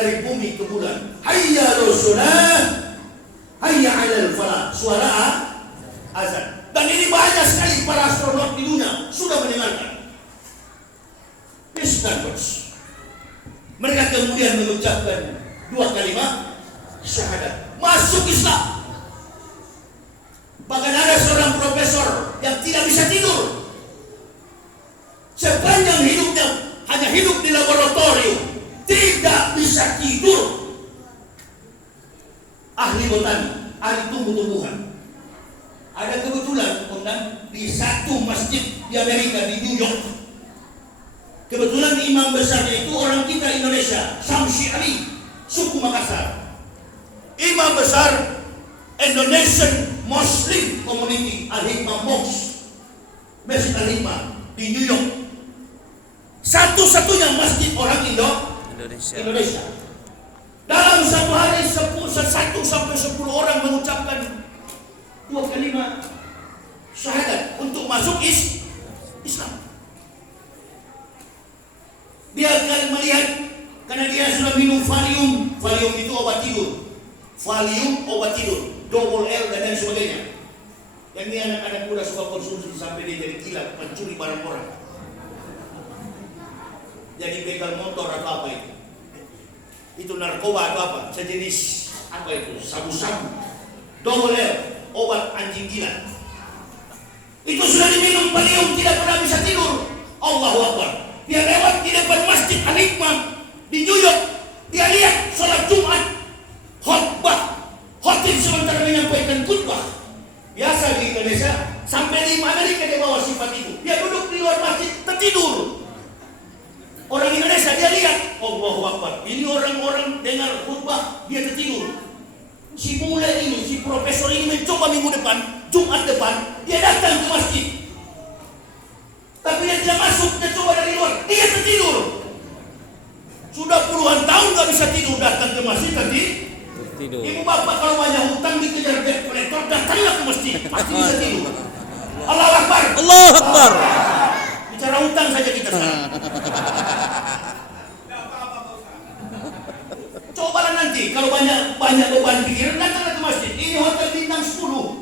dari bumi ke bulan. Hayya 'alas shalah, hayya 'alal falah. Suara azan. Dan ini banyak sekali para astronot di dunia sudah mendengarkan. Yes, mereka kemudian mengucapkan dua kalimat syahadat, masuk Islam. Bahkan ada seorang profesor yang tidak bisa tidur sepanjang hidupnya, hanya hidup di laboratorium, tidak bisa tidur. Ahli botani, ahli tumbuh-tumbuhan. Ada kebetulan di satu masjid di Amerika, di New York. Kebetulan imam besarnya itu orang kita Indonesia, Samsi Ali, suku Makassar. Imam besar Indonesian Muslim Community Al-Hikmah Mosque, Masjid Al-Hikmah di New York. Satu-satunya masjid orang Indonesia. Dalam satu hari 1 sampai 10 orang mengucapkan dua kalimat syahadat untuk masuk Islam. Dia akan melihat, karena dia sudah minum Valium itu obat tidur. Valium obat tidur, double L dan lain sebagainya. Yang ini anak-anak muda suka konsumsi sampai dia jadi gila, mencuri barang orang. Jadi begal motor atau apa itu? Itu narkoba atau apa? Sejenis apa itu? Sabu-sabu. Double L, obat anjing gila. Itu sudah diminum Valium, tidak pernah bisa tidur. Allahu Akbar. Dia lewat di depan Masjid Al-Hikmah di New York. Dia lihat sholat Jumat, khutbah, khotib sementara menyampaikan khutbah. Biasa di Indonesia, sampai di Amerika dia bawa sifat itu. Dia duduk di luar masjid tertidur. Orang Indonesia dia lihat, Allahu Akbar. Ini orang-orang dengar khutbah, dia tertidur. Si mulai ini, si profesor ini mencoba minggu depan, Jumat depan, dia datang ke masjid. Tapi dia tidak masuk, dia coba dari luar, dia tertidur. Sudah puluhan tahun gak bisa tidur, datang ke masjid tertidur. Ibu bapak kalau banyak hutang dikejar debt collector, datanglah ke masjid, pasti bisa tidur. Allahu Akbar. Allahu Akbar. Bicara hutang saja kita sekarang. Cobalah nanti kalau banyak beban pikiran, datanglah ke masjid. Ini hotel bintang 10.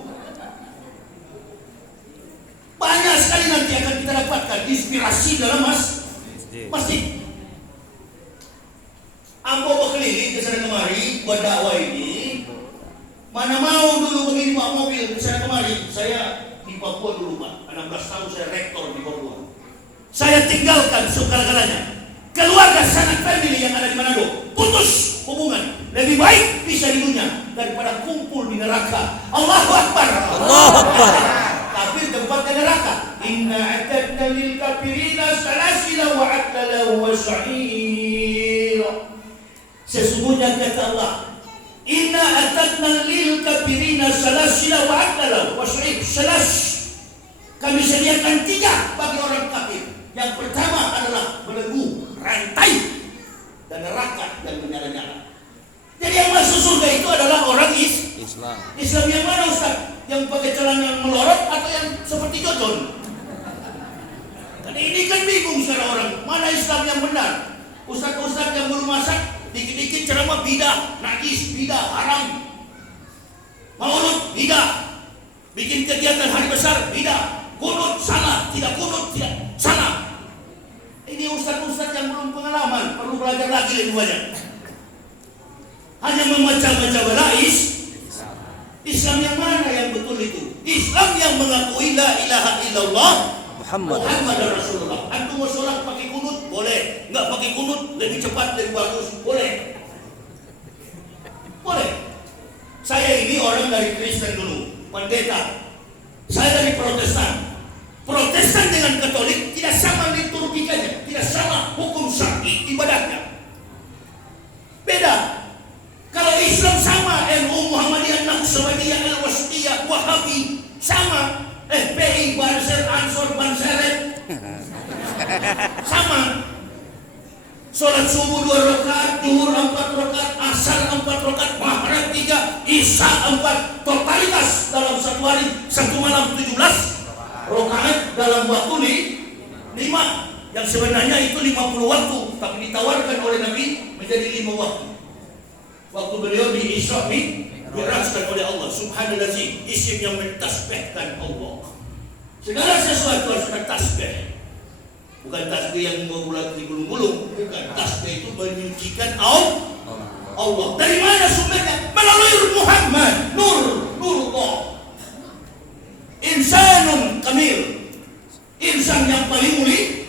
Banyak sekali nanti akan kita dapatkan inspirasi dalam masjid. Ambo berkeliling ke sana kemari buat dakwah ini. Mana mau dulu begini bawa mobil ke sana kemari. Saya di Papua dulu Pak, 16 tahun saya rektor di Papua. Saya tinggalkan segala-galanya. Keluarga sanak family yang ada di Manado, putus hubungan. Lebih baik bisa di dunia daripada kumpul di neraka. Allahu Akbar. Allahu Akbar. Kafir tempatnya neraka. Inna a'tadna lil kafirina salasila wa a'tala wa sa'ir. Sesungguhnya kata Allah, inna a'tadna lil kafirina salasila wa a'tala wa sa'ir. Kami sediakan 3 bagi orang kafir. Yang pertama adalah belenggu, rantai, dan neraka yang menyala-nyala. Jadi yang masuk surga itu adalah orang Islam. Islam yang mana Ustaz? Yang pakai celana melorot atau yang seperti Jojon? Karena ini kan bingung secara orang, mana Islam yang benar? Ustaz-ustaz yang belum masak, dikit-dikit ceramah bidah, najis, bidah, haram. Maulud, bidah. Bikin kegiatan hari besar, bidah. Kunut, salah. Tidak kunut, tidak salah. Ini ustaz-ustaz yang belum pengalaman, perlu belajar lagi lebih banyak. Hanya membaca-baca balais. Islam yang mana yang betul itu? Islam yang mengakui la ilaha illallah Muhammad Rasulullah. Antum mau sholat pakai kunut? Boleh. Enggak pakai kunut, lebih cepat, lebih bagus? Boleh. Boleh. Saya ini orang dari Kristen dulu, pendeta. Saya dari Protestan. Protestan dengan Katolik tidak sama liturgikanya, tidak sama hukum syar'i ibadahnya. Beda. Kalau Islam sama, NU, Muhammadiyah, Naqsabandiyah, Al-Wasitiyah, Wahabi, sama. FPI, Banser, Ansor, Banseret, sama. Sholat subuh 2 rakaat, zuhur 4 rakaat, asar 4 rakaat, maghrib 3, isya 4. Totalitas dalam satu hari, satu malam 17 rakaat dalam waktu 5. Yang sebenarnya itu 50 waktu, tapi ditawarkan oleh Nabi menjadi 5 waktu. Waktu beliau di Isra diraskan oleh Allah Subhanallazi, isim yang mentasbihkan Allah. Segala sesuatu harus bertasbih. Bukan tasbih yang membulat di gulung-gulung, bukan. Tasbih itu menyucikan Allah. Dari mana sumbernya? Melalui Muhammad, Nurullah. Insanun kamil, insan yang paling mulia.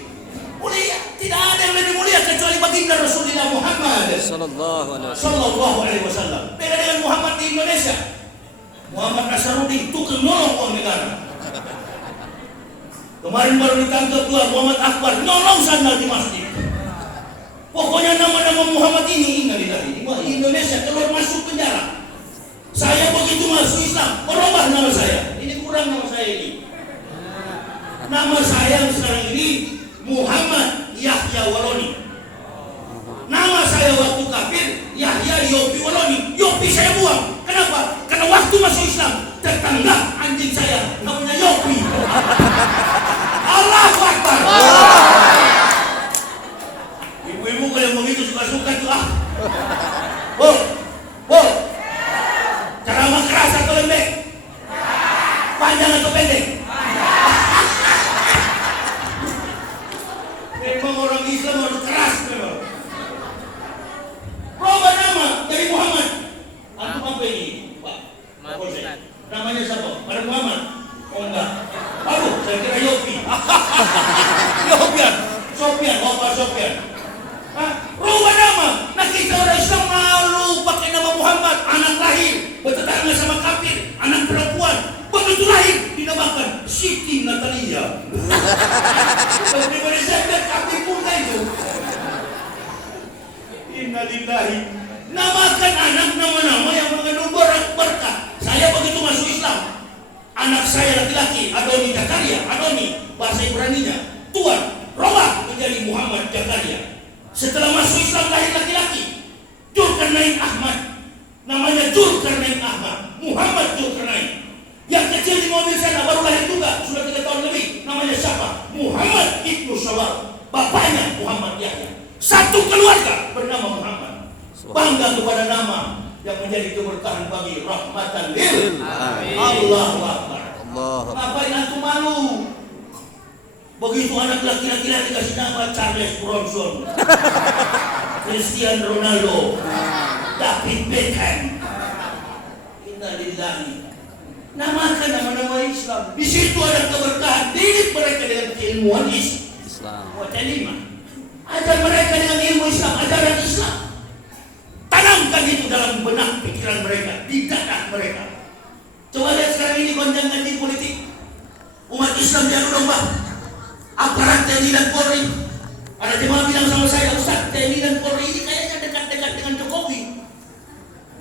Tidak ada yang lebih mulia kecuali baginda Rasulullah Muhammad Sallallahu Alaihi Wasallam. Beda dengan Muhammad di Indonesia. Muhammad Nasarudin tukang nolong uang negara. Kemarin baru ditangkap dua Muhammad Akbar nolong sandal di masjid. Pokoknya nama-nama Muhammad ini innalillahi wa Indonesia keluar masuk penjara. Saya begitu masuk Islam, merubah nama saya. Ini kurang nama saya ini. Nama saya sekarang ini Muhammad Yahya Waloni. Nama saya waktu kafir Yahya Yopi Waloni. Yopi saya buang. Kenapa? Karena waktu masuk Islam tetangga anjing saya namanya Yopi. Allahu Akbar. Ibu-ibu kalau begitu suka-suka tuh ceramah keras atau lembek? Panjang atau pendek? Memang orang Islam harus keras memang. Berubah nama dari Muhammad. Antum apa ini, Pak? Namanya siapa? Pada Muhammad? Oh enggak. Aduh, saya kira Yopi. Sofian, Bapak Sofian. Berubah nama. Nah kita orang Islam malu pakai nama Muhammad. Anak lahir bertetangga sama kafir. Anak perempuan begitu lahir dinamakan Siti Natalia. Bagaimana saya kafir muda itu? Innalillahi. Namakan anak nama-nama yang mengandung berkah. Saya begitu masuk Islam, anak saya laki-laki Adoni Zakaria, Adoni bahasa Ibraninya, Tuan Robah menjadi Muhammad Zakaria. Setelah masuk Islam lahir laki-laki, Zulkarnain Ahmad, namanya Zulkarnain Ahmad, Muhammad Zulkarnain. Yang kecil di mobil sana baru lahir juga, sudah 3 tahun lebih, namanya siapa? Muhammad Ibnu Syawal, bapaknya Muhammad Yahya. Satu keluarga bernama Muhammad. Bangga kepada nama yang menjadi keberkahan bagi rahmatan lil alamin. Allahu Akbar. Ngapain antum malu? Begitu anak laki-laki dikasih nama Charles Bronson, Cristiano Ronaldo, David Beckham. Innalillahi. Namakan nama-nama Islam. Di situ ada keberkahan. Didik mereka dengan keilmuan Islam. Ajar mereka dengan ilmu Islam, ajaran Islam. Tanamkan itu dalam benak pikiran mereka, di dada mereka. Coba lihat sekarang ini gonjang-ganjing politik. Umat Islam diadu domba. Aparat TNI dan Polri. Ada jemaah bilang sama saya, Ustaz, TNI dan Polri ini kayaknya dekat-dekat dengan Jokowi.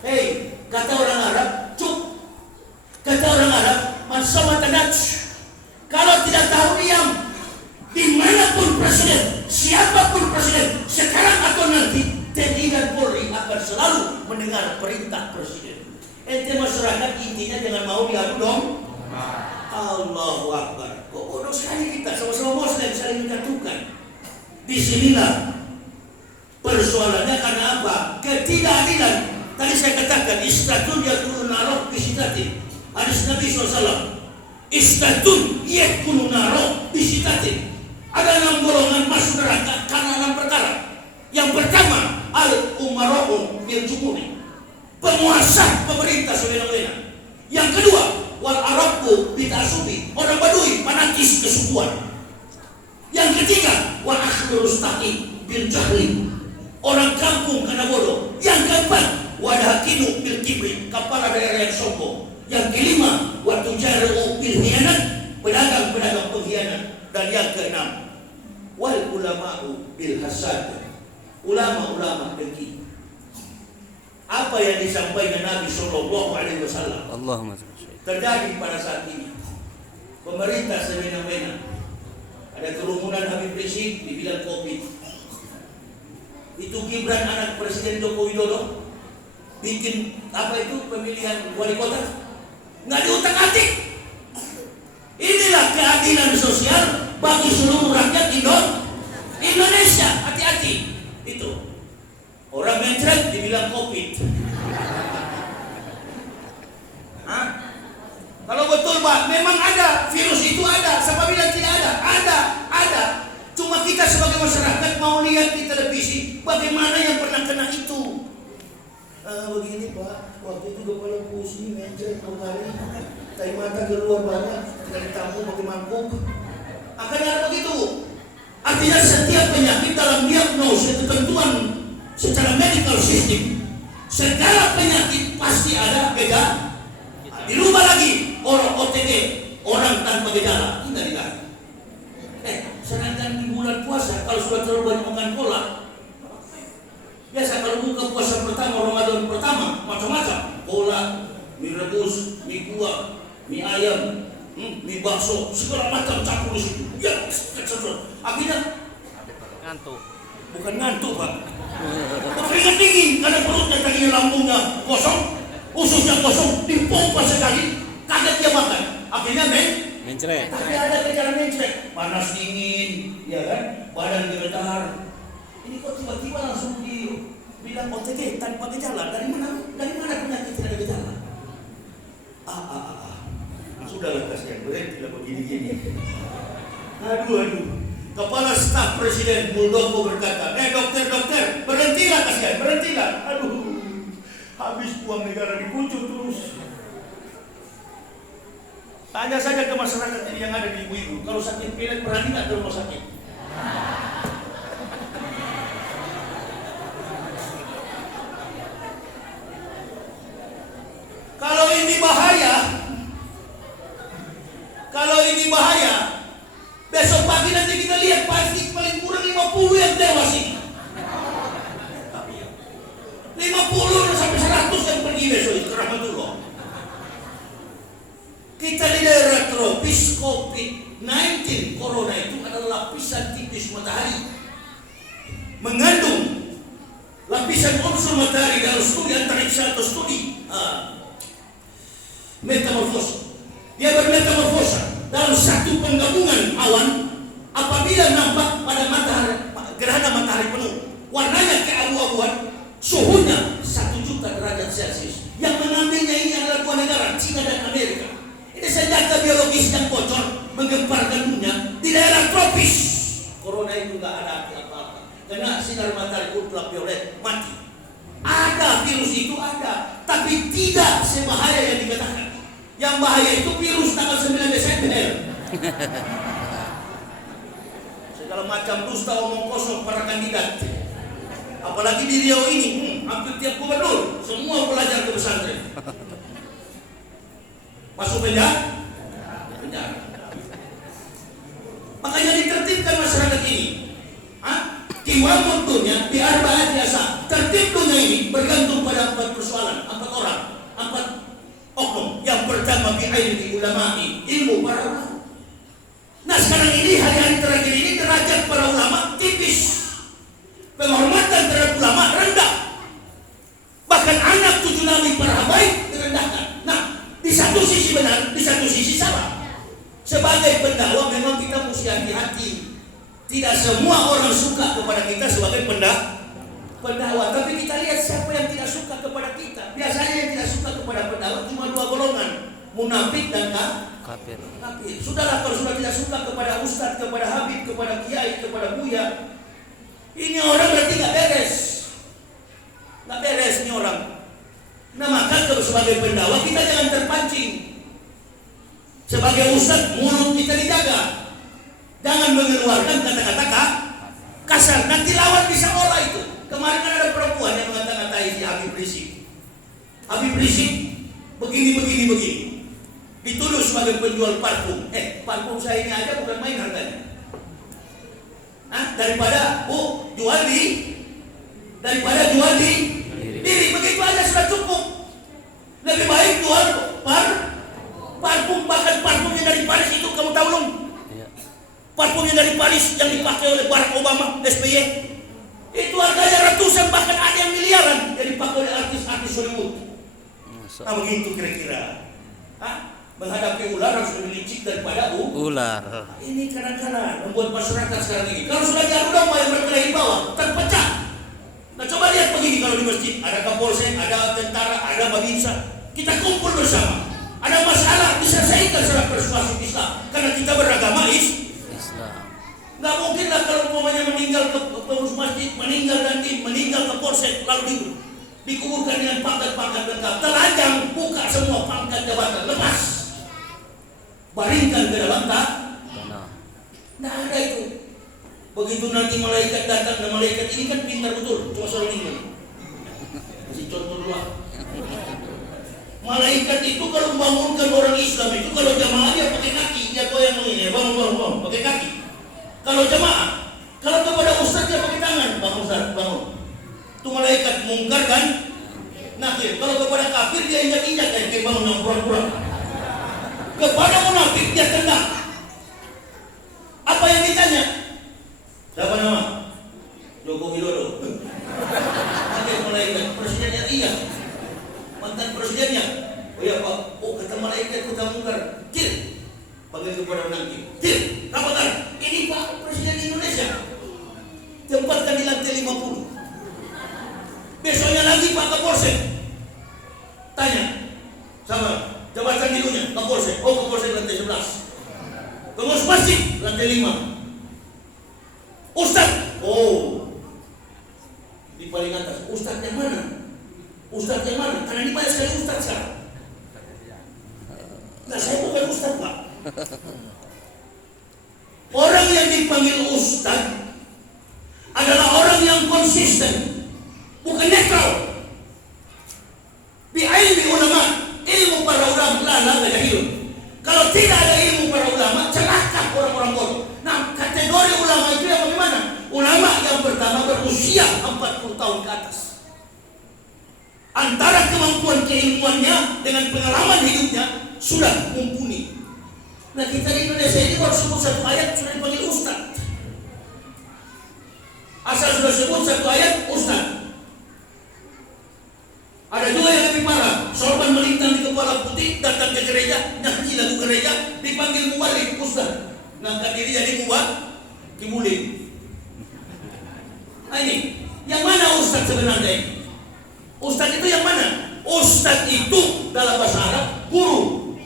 Hei, kata orang Arab, kata orang Arab, masalah tadat. Kalau tidak tahu diam, dimanapun presiden, siapapun presiden, sekarang atau nanti, TNI dan Polri akan selalu mendengar perintah presiden. Ente masyarakat intinya jangan mau diadu dong. Allahu Akbar. Kok bodoh sekali kita, sama-sama Muslim saling menjatuhkan. Disinilah persoalannya karena apa? Ketidakadilan. Tadi saya katakan istatun yakunu naroh bisitatin. Hadis Nabi SAW. Istatun yakunu naroh bisitatin. Ada 6 golongan masuk neraka karena 6 perkara. Yang pertama, al-umara'u bil jumhuri, penguasa pemerintah sewenang-wenang. Yang kedua, wal arabu bitasubi, orang Badui fanatis kesukuan. Yang ketiga, wa akhdurus taqi bil jahli, orang kampung karena bodoh. Yang keempat, wa dahkinu bil kibri, kepala daerah yang sombong. Yang kelima, wa tujaru bil khianat, pedagang-pedagang pengkhianat. Dan yang keenam, wal ulama'u bil hasad, ulama-ulama dengki. Apa yang disampaikan Nabi Sallallahu Alaihi Wasallam terjadi pada saat ini. Pemerintah semena-mena, ada kerumunan Habib Rizik dibilang COVID. Itu Gibran anak Presiden Joko Widodo bikin apa itu pemilihan wali kota, nggak diutak-atik. Inilah keadilan sosial bagi seluruh rakyat Indonesia. Hati-hati. Itu orang itu kepala pusing, mencret kembali, tai mata keluar banyak, tidak ditampung pakai mangkuk. Akhirnya ada begitu. Artinya setiap penyakit dalam diagnosis ketentuan secara medical system, segala penyakit pasti ada gejala. Dirubah lagi orang OTG, orang tanpa gejala, tidak dikasih. Sedangkan di bulan puasa kalau sudah terlalu banyak makan kolak, biasa kalau buka puasa pertama, Ramadan pertama, macam-macam, kolak, mie rebus, mie kuah, mie ayam, mie bakso, segala macam campur di situ. Ya, akhirnya ngantuk. Bukan ngantuk, Pak. Keringat dingin karena perutnya tadinya lambungnya kosong, ususnya kosong, dipompa sekali, kaget dia makan. Akhirnya mencret. Tapi ada gejala mencret, panas dingin, ya kan? Badan gemetar. Ini kok tiba-tiba langsung dibilang OTG tanpa gejala? Dari mana penyakit tidak ada gejala? Sudahlah kasihan, berhentilah begini-gini. Aduh. Kepala Staf Presiden Muldoko berkata, dokter, berhentilah kasihan, berhentilah. Aduh, habis uang negara dikucur terus. Tanya saja ke masyarakat ini yang ada di ibu-ibu, kalau sakit pilek berani nggak ke rumah sakit? Kalau ini bahaya, besok pagi nanti kita lihat pasti paling kurang 50 yang tewas ini. 50 sampai 100 yang pergi besok itu rahmatullah. Kita di daerah tropis COVID-19 corona itu adalah lapisan tipis matahari, mengandung lapisan unsur matahari dalam studi antariksa atau studi metamorfosa. Dia bermetamorfosa dalam satu penggabungan awan apabila nampak pada gerhana matahari penuh, warnanya keabu-abuan, suhunya 1 juta derajat Celcius. Yang mengambilnya ini adalah 2 negara, China dan Amerika. Ini senjata biologis yang bocor menggemparkan dunia di daerah tropis. Corona itu nggak ada arti apa-apa, karena sinar matahari ultraviolet mati. Ada virus itu ada, tapi tidak sebahaya yang dikatakan. Yang bahaya itu virus tanggal 9 Desember. Segala macam dusta omong kosong para kandidat. Apalagi di Riau ini, hampir tiap gubernur semua pelajar ke pesantren. Masuk penjara. Makanya ditertibkan masyarakat ini. Kiwam dunia di arba'at biasa. Tertib dunia ini bergantung pada 4 persoalan, 4 orang, 4 oknum. Yang pertama bi'ilmi ulama'i, ilmu para ulama. Nah sekarang ini hari-hari terakhir ini derajat para ulama tipis. Penghormatan terhadap ulama rendah. Bahkan anak cucu Nabi para habaib direndahkan. Nah, di satu sisi benar, di satu sisi salah. Sebagai pendakwah memang kita mesti hati-hati. Tidak semua orang suka kepada kita sebagai pendakwah, tapi kita lihat siapa yang tidak suka kepada kita. Biasanya yang tidak suka kepada pendakwah cuma 2 golongan, munafik dan kafir. Sudahlah, kalau sudah tidak suka kepada ustadz, kepada habib, kepada kiai, kepada buya, ini orang berarti nggak beres ini orang. Nah maka kalau sebagai pendakwah kita jangan terpancing. Sebagai ustadz mulut kita dijaga, jangan mengeluarkan kata-kata kasar. Nanti lawan bisa olah itu. Kemarin kan ada perempuan yang mengata-ngatai si Habib Rizik begini. Dituduh sebagai penjual parfum. Parfum saya ini aja bukan main harganya. Daripada jual di diri, begitu aja sudah cukup. Lebih baik jual parfum, bahkan parfumnya dari Paris itu kamu tahu belum? Parfumnya dari Paris yang dipakai oleh Barack Obama, SBY. Itu harganya ratusan, bahkan ada yang miliaran yang dipakai oleh artis-artis Hollywood. Nah begitu kira-kira. Menghadapi ular harus lebih licik daripada ular. Ini kadang-kadang membuat masyarakat sekarang ini, kalau sudah jatuh domba yang berkelahi bawah terpecah. Nah coba lihat begini, kalau di masjid ada kapolsek, ada tentara, ada babinsa, kita kumpul bersama. Ada masalah diselesaikan secara persuasif Islam, karena kita beragama Islam. Nggak mungkin lah kalau umpamanya meninggal ke pengurus masjid, meninggal dandim, meninggal ke polsek lalu dikuburkan dengan pangkat-pangkat lengkap, telanjang, buka semua pangkat jabatan, lepas, baringkan ke dalam tanah. Tidak ada itu. Begitu nanti malaikat datang, dan malaikat ini kan pintar betul, cuma soal ini. Kasih contoh dulu. Malaikat itu kalau membangunkan orang Islam itu, kalau jamaah dia pakai kaki, dia goyang begini, bangun, pakai kaki. Kalau jamaah, kalau kepada ustaz dia pakai tangan, bangun ustaz, bangun. Itu malaikat mungkar kan? Nakir. Kalau kepada kafir dia injak-injak kayak bangun yang pura-pura. Kepada munafik dia tendang. Apa yang ditanya? Siapa nama? Joko Widodo. Nakir malaikat. Presidennya iya. Mantan presidennya. Oh ya Pak. Oh kata malaikat kata mungkar. Cil. Panggil kepada menanti. Cil. Rapatkan. Ini Pak Presiden Indonesia. Tempatkan di lantai 50. Besoknya lagi Pak Kapolsek tanya sama jabatan dulunya Kapolsek. Oh Kapolsek lantai 11, pengurus masjid lantai 5, Ustaz oh di paling atas. Ustaz yang mana? Ustaz yang mana? Karena ini banyak sekali Ustaz sekarang. Nah saya bukan Ustaz Pak. Orang yang dipanggil Ustaz adalah orang yang konsisten, bukan netral. Bi ilmi ulama, ilmu para ulama la jahilun. Kalau tidak ada ilmu para ulama, celaka orang-orang bodoh. Nah, kategori ulama itu yang bagaimana? Ulama yang pertama berusia 40 tahun ke atas. Antara kemampuan keilmuannya dengan pengalaman hidupnya sudah mumpuni. Nah, kita di Indonesia ini baru sebut satu ayat sudah dipanggil ustaz. Asal sudah sebut satu ayat ustaz. Ada juga yang lebih parah, sorban melintang di kepala putih, datang ke gereja, nyanyi lagu gereja, dipanggil mubalik, ustaz, ngangkat diri jadi dimuling. Nah ini, yang mana ustaz sebenarnya ini? Ustaz itu yang mana? Ustaz itu dalam bahasa Arab, guru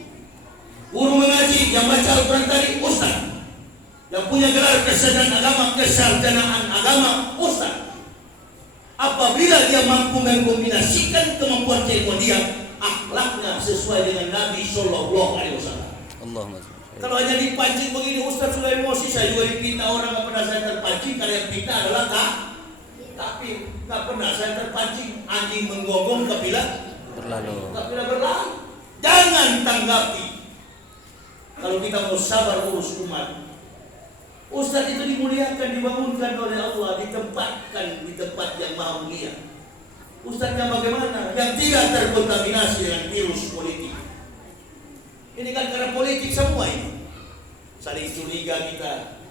mengaji, yang baca Al-Quran tadi, ustaz, yang punya gelar kesarjanaan agama, ustaz. Apabila dia mampu mengkombinasikan kemampuan keilmuan dia, akhlaknya sesuai dengan Nabi Sallallahu Alaihi Wasallam. Kalau hanya dipancing begini, Ustaz sudah emosi, saya juga dipinta orang, nggak pernah saya terpancing. Karena yang pinta adalah tapi nggak pernah saya terpancing. Anjing menggonggong kapila berlalu. Jangan tanggapi. Kalau kita mau sabar urus umat, Ustaz itu dimuliakan, dibangunkan oleh Allah, ditempatkan di tempat yang maha mulia. Ustaz yang bagaimana? Yang tidak terkontaminasi dengan virus politik. Ini kan karena politik semua ini. Saling curiga kita.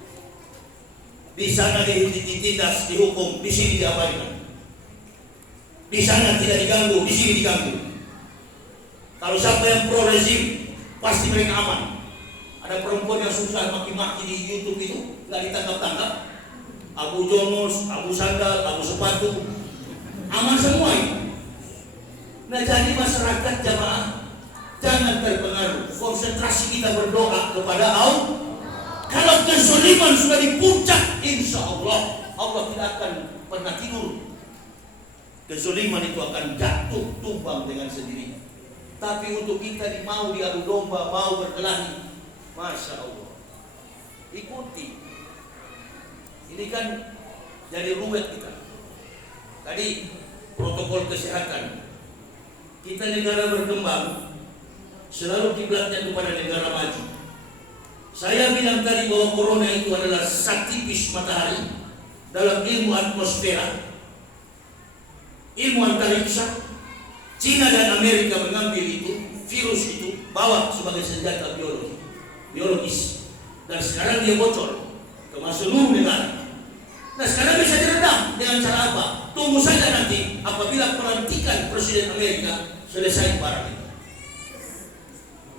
Di sana ditindas, dihukum, di sini diabaikan. Di sana tidak diganggu, di sini diganggu. Kalau siapa yang pro rezim, pasti mereka aman. Ada perempuan yang susah maki-maki di YouTube itu, nggak ditangkap-tangkap. Abu Jomos, Abu Sandal, Abu Sepatu, aman semua ini. Nah jadi masyarakat jamaah jangan terpengaruh. Konsentrasi kita berdoa kepada Allah. Kalau kezaliman sudah di puncak, insya Allah tidak akan pernah tidur. Kezaliman itu akan jatuh tumbang dengan sendirinya. Tapi untuk kita mau diadu domba, mau berkelahi, Masya Allah, ikuti. Ini kan jadi ruwet kita. Tadi protokol kesehatan. Kita negara berkembang, selalu kiblatnya kepada negara maju. Saya bilang tadi bahwa corona itu adalah satipis matahari dalam ilmu atmosfera, ilmu antariksa. Cina dan Amerika mengambil itu, virus itu, bawa sebagai senjata biologis, dan sekarang dia bocor ke seluruh negara. Nah sekarang bisa diredam dengan cara apa? Tunggu saja nanti apabila pelantikan Presiden Amerika selesai barang ini.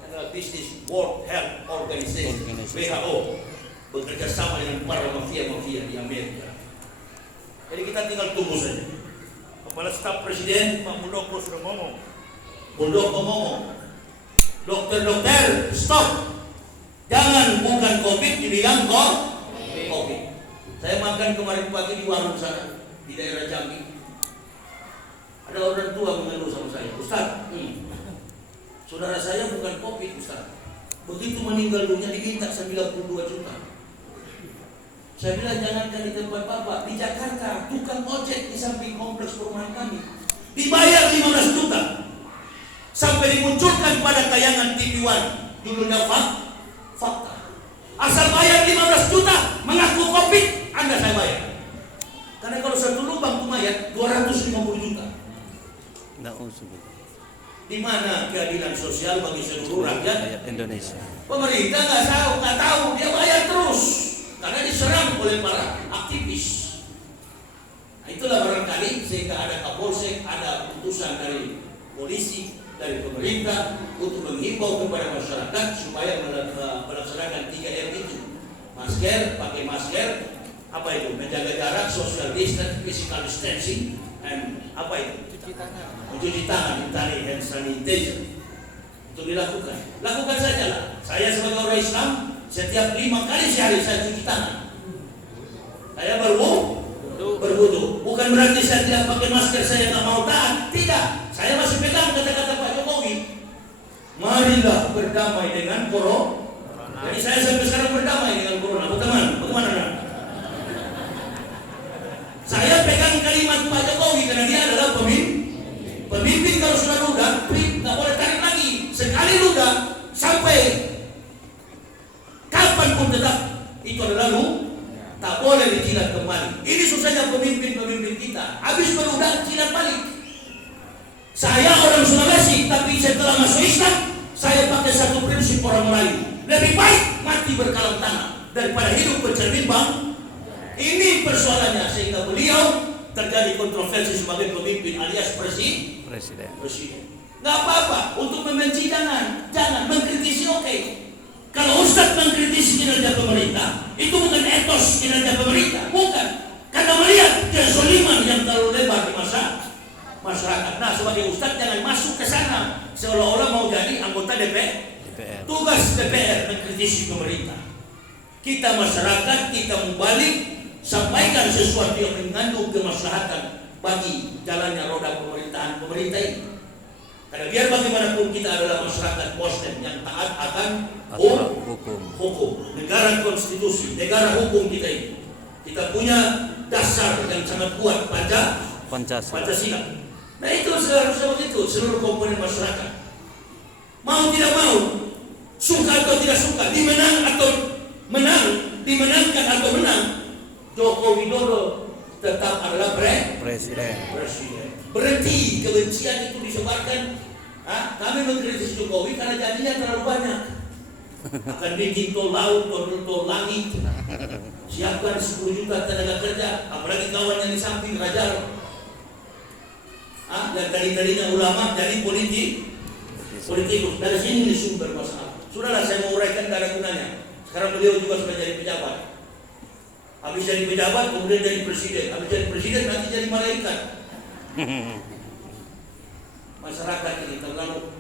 Adalah bisnis World Health Organization WHO bekerja sama dengan para mafia-mafia di Amerika. Jadi kita tinggal tunggu saja. Kepala Staf Presiden Pak Muldoko sudah ngomong. Dokter, stop. Jangan bukan COVID dibilang COVID. Saya makan kemarin pagi di warung sana di daerah Jambi. Ada orang tua mengeluh sama saya, Ustaz, saudara saya bukan COVID, Ustaz. Begitu meninggal dunia diminta 92 juta. Saya bilang jangankan di tempat Bapak, di Jakarta tukang ojek di samping kompleks perumahan kami dibayar 15 juta. Sampai dimunculkan pada tayangan TV One, judulnya Fakta. Asal bayar 15 juta mengaku COVID, Anda saya bayar. Karena kalau satu lubang mayat 250 juta. Di mana keadilan sosial bagi seluruh rakyat Indonesia? Pemerintah nggak tahu, dia bayar terus karena diserang oleh para aktivis. Nah, itulah barangkali sehingga ada Kapolsek, ada putusan dari polisi, dari pemerintah untuk menghimbau kepada masyarakat supaya melaksanakan 3M itu. Masker, pakai masker, apa itu? Menjaga jarak, social distance, physical distancing, and apa itu? Mencuci tangan, ditarik hand sanitizer. Itu dilakukan. Lakukan saja lah. Saya sebagai orang Islam setiap 5 kali sehari saya cuci tangan. Saya berwudu. Bukan berarti saya tidak pakai masker, saya tak mau taat. Tidak. Saya masih pegang kata-kata Pak Jokowi. Marilah berdamai dengan corona. Jadi saya sampai sekarang berdamai dengan corona. Teman, bagaimana? Saya pegang kalimat Pak Jokowi karena dia adalah pemimpin. Kalau sudah ludah, nggak boleh tarik lagi. Sekali ludah sampai kapanpun tetap itu adalah tak boleh dijilat kembali. Ini susahnya pemimpin kita. Habis meludah jilat balik. Saya orang Sulawesi, tapi setelah masuk Islam, saya pakai satu prinsip orang Melayu. Lebih baik mati berkalang tangan daripada hidup bercermin bang. Ini persoalannya sehingga beliau terjadi kontroversi sebagai pemimpin alias presiden. Nggak apa-apa untuk membenci jangan mengkritisi oke. Kalau Ustadz mengkritisi kinerja pemerintah, itu bukan etos kinerja pemerintah, bukan. Karena melihat kezaliman yang terlalu lebar di masyarakat. Nah, sebagai Ustadz jangan masuk ke sana seolah-olah mau jadi anggota DPR. Tugas DPR mengkritisi pemerintah. Kita masyarakat, kita membalik, sampaikan sesuatu yang mengandung kemaslahatan bagi jalannya roda pemerintahan pemerintah ini. Karena biar bagaimanapun kita adalah masyarakat Muslim yang taat akan hukum, negara konstitusi, negara hukum kita ini. Kita punya dasar yang sangat kuat Pancasila. Nah itu seharusnya begitu seluruh komponen masyarakat. Mau tidak mau, suka atau tidak suka, dimenangkan atau menang, Joko Widodo tetap adalah presiden. Berhenti kebencian itu disebarkan. Kami mengkritisi Jokowi karena janjinya terlalu banyak. Akan bikin tol laut, tol langit. Siapkan 10 juta tenaga kerja. Apalagi kawan yang di samping Rajar. Dan tadinya ulama jadi politikus. Dari sini sumber masalah. Sudahlah saya mau uraikan, tidak ada gunanya. Sekarang beliau juga sudah jadi pejabat. Habis jadi pejabat, kemudian jadi presiden. Habis jadi presiden, nanti jadi malaikat. Masyarakat ini terlalu.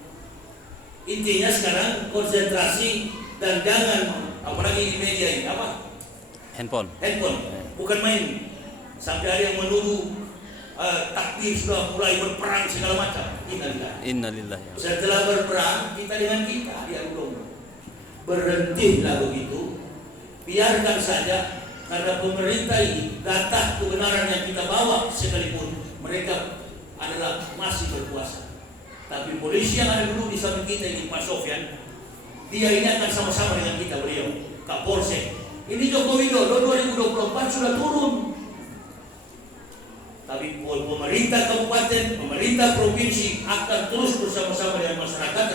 Intinya sekarang konsentrasi dan jangan, apalagi di media ini, apa? Handphone. Bukan main. Sampai ada yang menuduh takdir sudah mulai berperang segala macam. Innalillah. Setelah berperang, kita dengan kita, dia belum. Berhentilah begitu. Biarkan saja. Karena pemerintah ini data kebenaran yang kita bawa sekalipun mereka adalah masih berkuasa. Tapi polisi yang ada dulu di samping kita ini Pak Sofyan, dia ini akan sama-sama dengan kita beliau Kapolsek. Ini Joko Widodo 2024 sudah turun. Tapi pemerintah kabupaten, pemerintah provinsi akan terus bersama-sama dengan masyarakat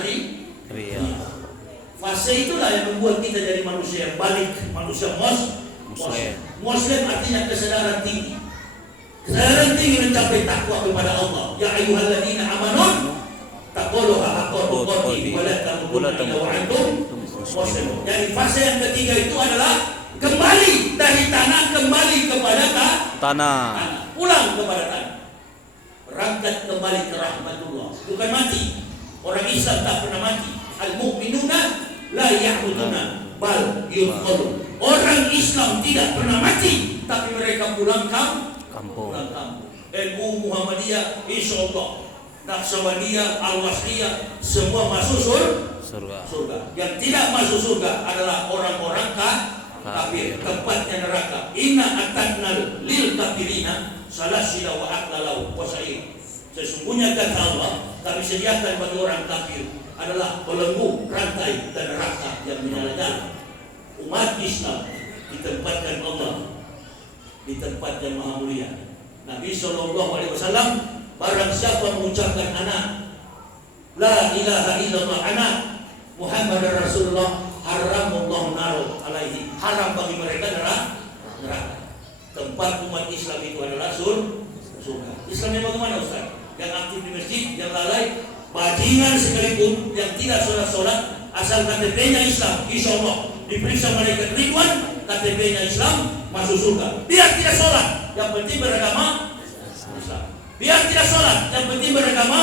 fase itulah yang membuat kita jadi manusia yang balik, manusia Muslim artinya kesadaran tinggi. Kesadaran tinggi mencapai takwa kepada Allah. Ya ayyuhalladzina amanu taqullaha haqqa tuqatih wa la tamutunna illa wa antum muslimun. Jadi fase yang ketiga itu adalah kembali dari tanah kembali kepada tanah. Pulang kepada tanah. Berangkat kembali ke rahmatullah. Bukan mati. Orang Islam tak pernah mati. Al-mu'minuna la ya'mutuna bal yudkhulun. Orang Islam tidak pernah mati, tapi mereka pulang kampung. NU Muhammadiyah, insya Allah, Naqsyabandiyah, Al-Wasliyah, semua masuk surga. Yang tidak masuk surga adalah orang-orang kafir, tempatnya neraka. Inna atadnal lil kafirina salasila wa aklalau wa sa'ir. Sesungguhnya kata Allah, kami sediakan bagi orang kafir adalah belenggu, rantai dan neraka yang menyala-nyala. Umat Islam ditempatkan Allah di tempat yang maha mulia. Nabi SAW, barang siapa mengucapkan anak la ilaha illallah, anak Muhammad Rasulullah, haramullahu naru alaihi, haram bagi mereka neraka. Tempat umat Islam itu adalah surga. Islamnya bagaimana Ustaz? Yang aktif di masjid, yang lalai, bajingan sekalipun yang tidak sholat, asal KTP-nya Islam, insya Allah diperiksa malaikat Ridwan, KTP-nya Islam, masuk surga. Biar tidak sholat, yang penting beragama Islam. Biar tidak sholat, yang penting beragama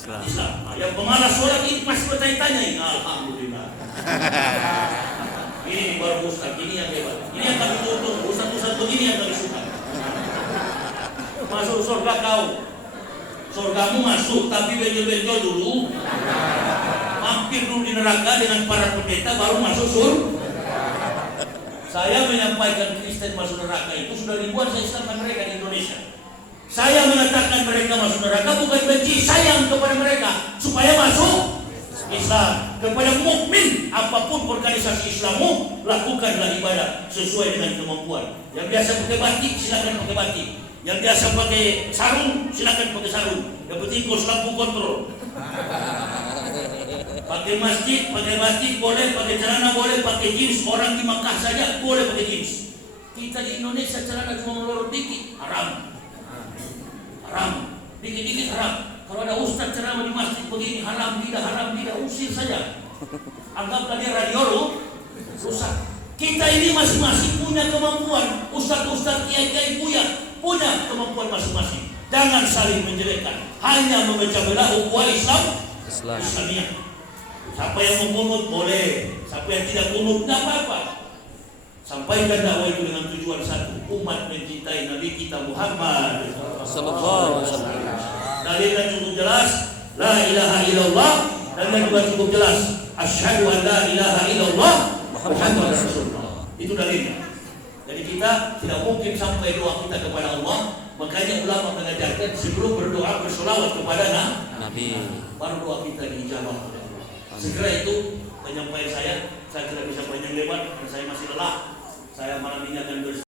Islam. Nah, yang pemalas sholat ini masih bertanya-tanya ini. Alhamdulillah. Ini baru Ustaz, ini yang hebat. Ini yang kami tunggu. Ustaz-ustaz begini yang kami suka. Masuk surga kau. Surgamu masuk, tapi benjol-benjol dulu. Mampir dulu di neraka dengan para pendeta, baru masuk surga. Saya menyampaikan Kristen masuk neraka itu sudah ribuan saya islamkan mereka di Indonesia. Saya mengatakan mereka masuk neraka bukan benci, sayang kepada mereka supaya masuk Islam. Kepada mukmin, apapun organisasi Islammu, lakukanlah ibadah sesuai dengan kemampuan. Yang biasa pakai batik, silakan pakai batik. Yang biasa pakai sarung, silakan pakai sarung. Yang penting kos lampu kontrol. Pakai masjid, pakai batik boleh, pakai celana boleh, pakai jeans. Orang di Makkah saja boleh pakai jeans. Kita di Indonesia celana cuma melorot dikit, haram. Haram, dikit-dikit haram. Kalau ada ustaz ceramah di masjid begini, haram tidak, usir saja. Anggaplah dia radio rusak. Kita ini masing-masing punya kemampuan. Ustaz-ustaz, kiai-kiai punya kemampuan masing-masing. Jangan saling menjelekkan. Hanya memecah belah ukhuwah Islamiyah. Siapa yang mau kunut boleh, siapa yang tidak kunut tidak apa-apa. Sampaikan dakwah itu dengan tujuan satu, umat mencintai Nabi kita Muhammad sallallahu alaihi wasallam. Dalilnya cukup jelas, la ilaha illallah, dan yang juga cukup jelas, asyhadu an la ilaha illallah Muhammadur Rasulullah. Itu dalilnya. Jadi kita tidak mungkin sampai doa kita kepada Allah. Makanya ulama mengajarkan sebelum berdoa bersolawat kepada Nabi, baru doa kita dijawab oleh Allah. Segera itu penyampaian saya tidak bisa panjang lebar, dan saya masih lelah. Saya malam ini akan